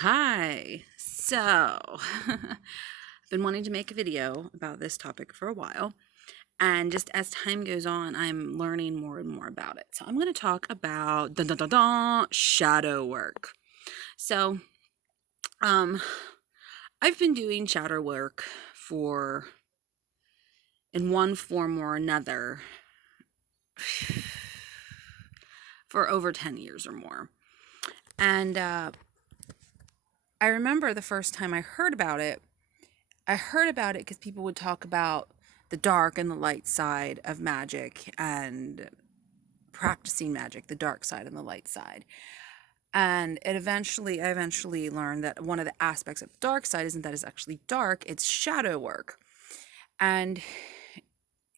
Hi. I've been wanting to make a video about this topic for a while, and just as time goes on, I'm learning more and more about it. So I'm going to talk about shadow work. So, um, I've been doing shadow work for, in one form or another, for over 10 years or more. And I remember the first time I heard about it because people would talk about the dark and the light side of magic and practicing magic, the dark side and the light side. And I eventually learned that one of the aspects of the dark side isn't that it's actually dark, it's shadow work. And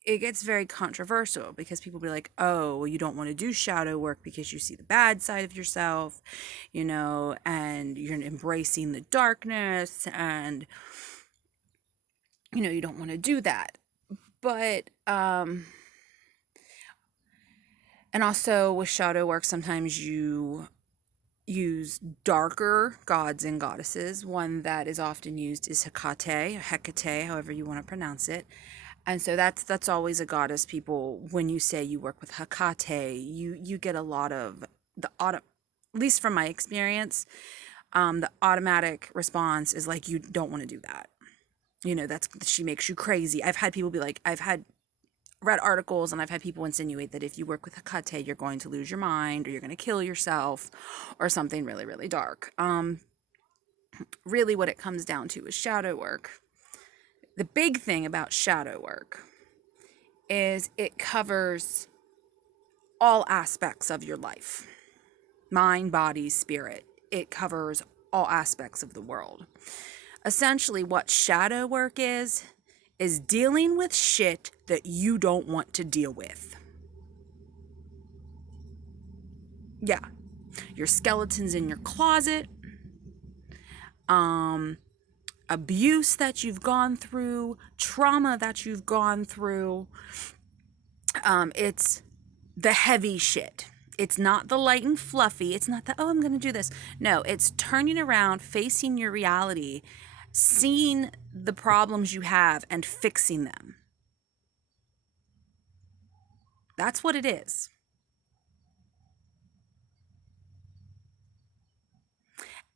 it gets very controversial because people be like, oh, well, you don't want to do shadow work because you see the bad side of yourself, and you're embracing the darkness, and you don't want to do that. But and also with shadow work, sometimes you use darker gods and goddesses. One that is often used is Hecate, however you want to pronounce it. And so that's always a goddess. People, when you say you work with Hecate, you get a lot of at least from my experience, the automatic response is like, you don't want to do that. She makes you crazy. I've had read articles, and I've had people insinuate that if you work with Hecate, you're going to lose your mind, or you're going to kill yourself, or something really, really dark. Really what it comes down to is shadow work. The big thing about shadow work is it covers all aspects of your life. Mind, body, spirit. It covers all aspects of the world. Essentially, what shadow work is dealing with shit that you don't want to deal with. Yeah. Your skeletons in your closet, abuse that you've gone through, trauma that you've gone through. It's the heavy shit. It's not the light and fluffy. It's not the, oh, I'm going to do this. No, it's turning around, facing your reality, seeing the problems you have and fixing them. That's what it is.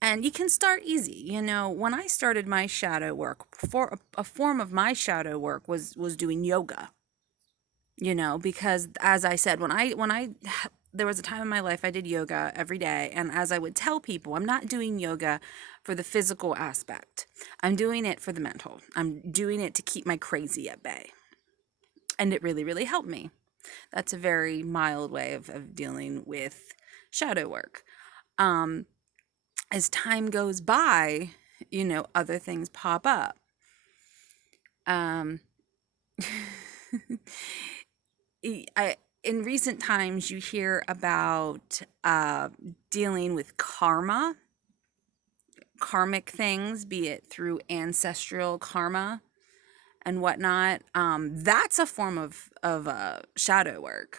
And you can start easy. When I started my shadow work, for a form of my shadow work was doing yoga. Because as I said, when I there was a time in my life I did yoga every day, and as I would tell people, I'm not doing yoga for the physical aspect. I'm doing it for the mental. I'm doing it to keep my crazy at bay. And it really, really helped me. That's a very mild way of dealing with shadow work. As time goes by, other things pop up. In recent times, you hear about dealing with karmic things, be it through ancestral karma and whatnot. That's a form of shadow work.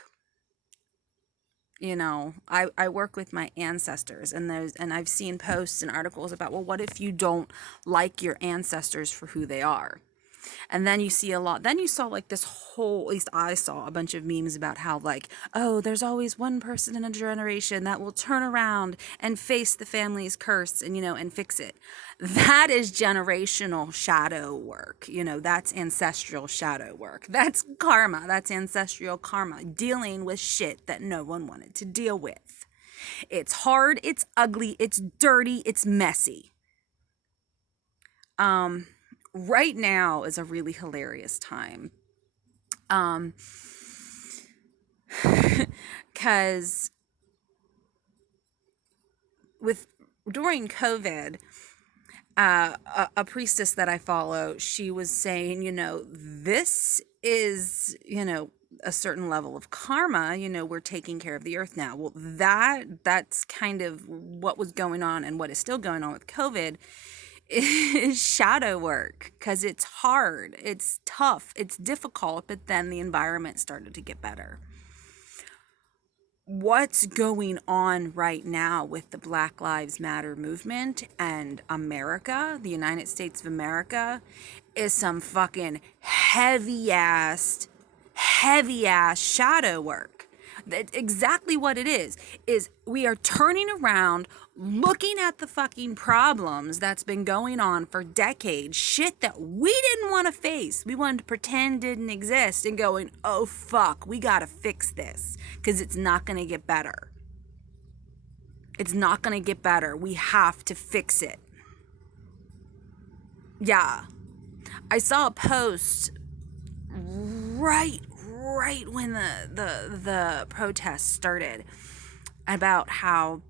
I work with my ancestors, and I've seen posts and articles about, well, what if you don't like your ancestors for who they are? And then you saw like this whole, at least I saw a bunch of memes about how, like, oh, there's always one person in a generation that will turn around and face the family's curse and fix it. That is generational shadow work. That's ancestral shadow work. That's karma. That's ancestral karma, dealing with shit that no one wanted to deal with. It's hard, it's ugly, it's dirty, it's messy. Right now is a really hilarious time. Because during COVID, a priestess that I follow, she was saying, this is, a certain level of karma. We're taking care of the earth now. Well, that's kind of what was going on, and what is still going on with COVID is shadow work, because it's hard, it's tough, it's difficult, but then the environment started to get better. what's going on right now with the Black Lives Matter movement and America, the United States of America, is some fucking heavy ass shadow work. That's exactly what it is we are turning around, looking at the fucking problems that's been going on for decades, shit that we didn't want to face. We wanted to pretend didn't exist, and going, oh fuck, we gotta fix this because it's not gonna get better. It's not gonna get better. We have to fix it. Yeah. I saw a post right when the protests started about how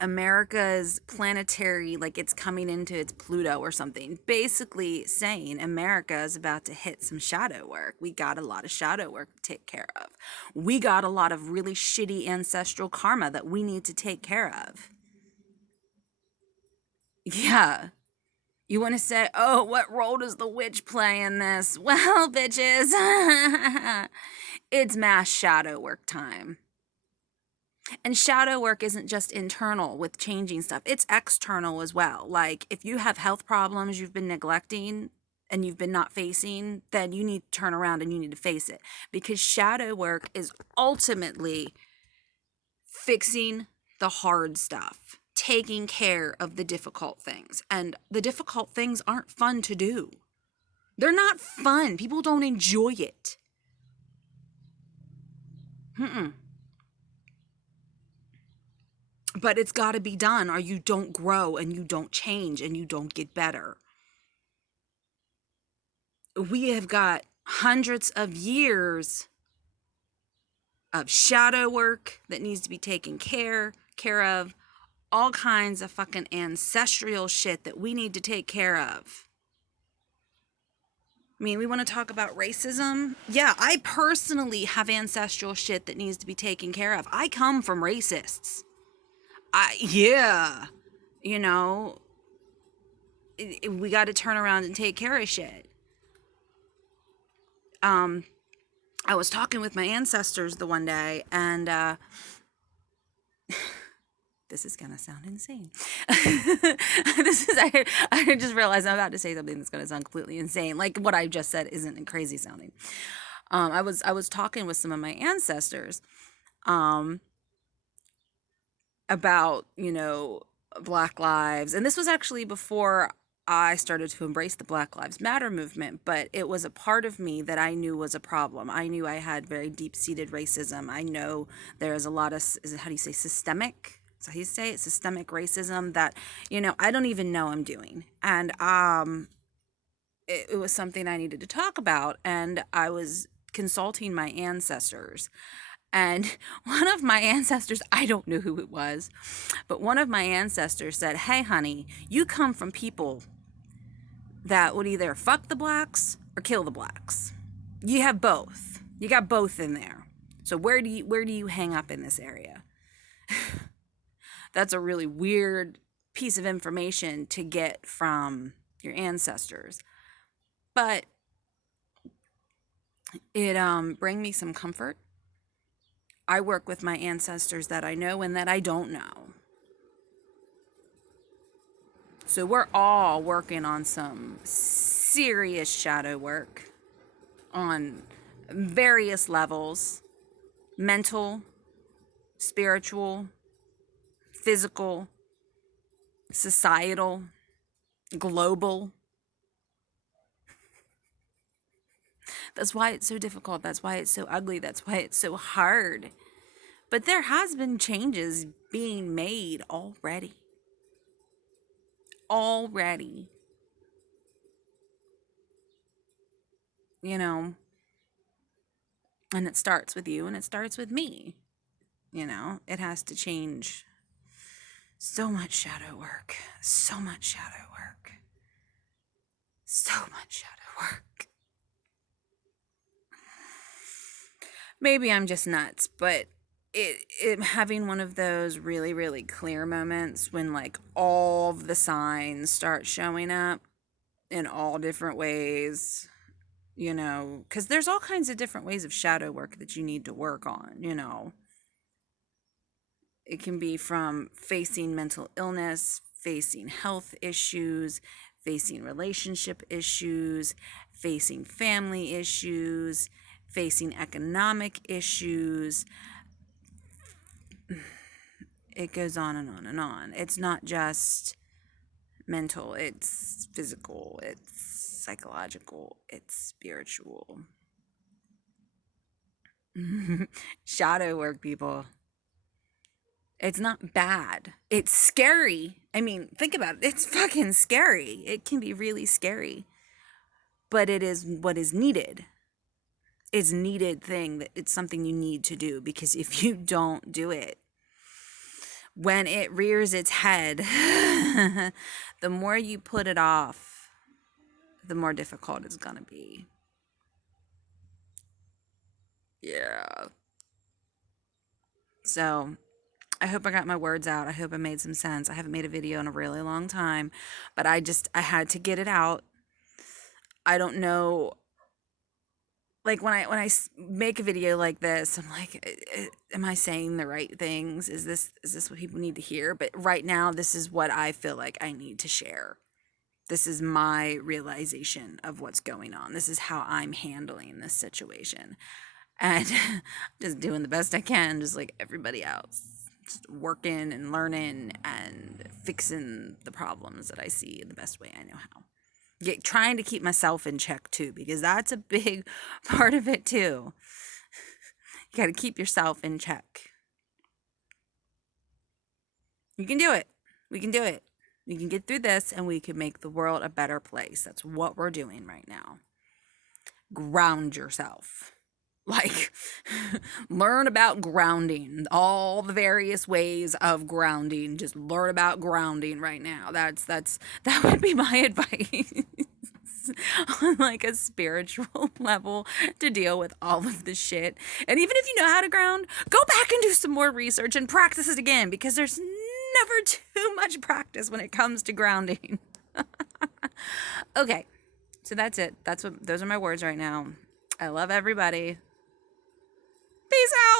America's planetary, like it's coming into its Pluto or something, basically saying America is about to hit some shadow work. We got a lot of shadow work to take care of. We got a lot of really shitty ancestral karma that we need to take care of. Yeah. You want to say, oh, what role does the witch play in this? Well, bitches, it's mass shadow work time. And shadow work isn't just internal with changing stuff, it's external as well. Like if you have health problems you've been neglecting and you've been not facing, then you need to turn around and you need to face it. Because shadow work is ultimately fixing the hard stuff, taking care of the difficult things. And the difficult things aren't fun to do. They're not fun. People don't enjoy it. But it's got to be done or you don't grow and you don't change and you don't get better. We have got hundreds of years of shadow work that needs to be taken care of, all kinds of fucking ancestral shit that we need to take care of. I mean, we want to talk about racism. Yeah, I personally have ancestral shit that needs to be taken care of. I come from racists. You know, we got to turn around and take care of shit. I was talking with my ancestors the one day, and this is gonna sound insane. I just realized I'm about to say something that's gonna sound completely insane. Like what I just said isn't crazy sounding. I was talking with some of my ancestors, about, Black lives, and this was actually before I started to embrace the Black Lives Matter movement, but it was a part of me that I knew was a problem. I knew I had very deep-seated racism. I know there is a lot of, how do you say, systemic? Is that how you say it? Systemic racism that, I don't even know I'm doing. And it was something I needed to talk about, and I was consulting my ancestors. And one of my ancestors, I don't know who it was, but one of my ancestors said, hey, honey, you come from people that would either fuck the blacks or kill the blacks. You have both. You got both in there. So where do you hang up in this area? That's a really weird piece of information to get from your ancestors. But it bring me some comfort. I work with my ancestors that I know and that I don't know. So we're all working on some serious shadow work on various levels: mental, spiritual, physical, societal, global. That's why it's so difficult. That's why it's so ugly. That's why it's so hard. But there has been changes being made already. And it starts with you and it starts with me. It has to change. So much shadow work. Maybe I'm just nuts, but it having one of those really, really clear moments when like all of the signs start showing up in all different ways, because there's all kinds of different ways of shadow work that you need to work on. It can be from facing mental illness, facing health issues, facing relationship issues, facing family issues, facing economic issues. It goes on and on and on. It's not just mental, it's physical, it's psychological, it's spiritual. Shadow work, people. It's not bad. It's scary. I mean, think about it. It's fucking scary. It can be really scary. But it is what is needed. It's needed thing that it's something you need to do, because if you don't do it, when it rears its head, the more you put it off, the more difficult it's gonna be. Yeah. So I hope I got my words out. I hope I made some sense. I haven't made a video in a really long time, but I had to get it out. I don't know, like when I make a video like this, I'm like, am I saying the right things? Is this what people need to hear? But right now, this is what I feel like I need to share. This is my realization of what's going on. This is how I'm handling this situation. And just doing the best I can, just like everybody else. Just working and learning and fixing the problems that I see in the best way I know how. Trying to keep myself in check too, because that's a big part of it too. You got to keep yourself in check. You can do it. We can do it. We can get through this, and we can make the world a better place. That's what we're doing right now. Ground yourself. Like, learn about grounding, all the various ways of grounding. Just learn about grounding right now. That would be my advice on like a spiritual level to deal with all of this shit. And even if you know how to ground, go back and do some more research and practice it again, because there's never too much practice when it comes to grounding. Okay, so that's it. Those are my words right now. I love everybody. Peace out.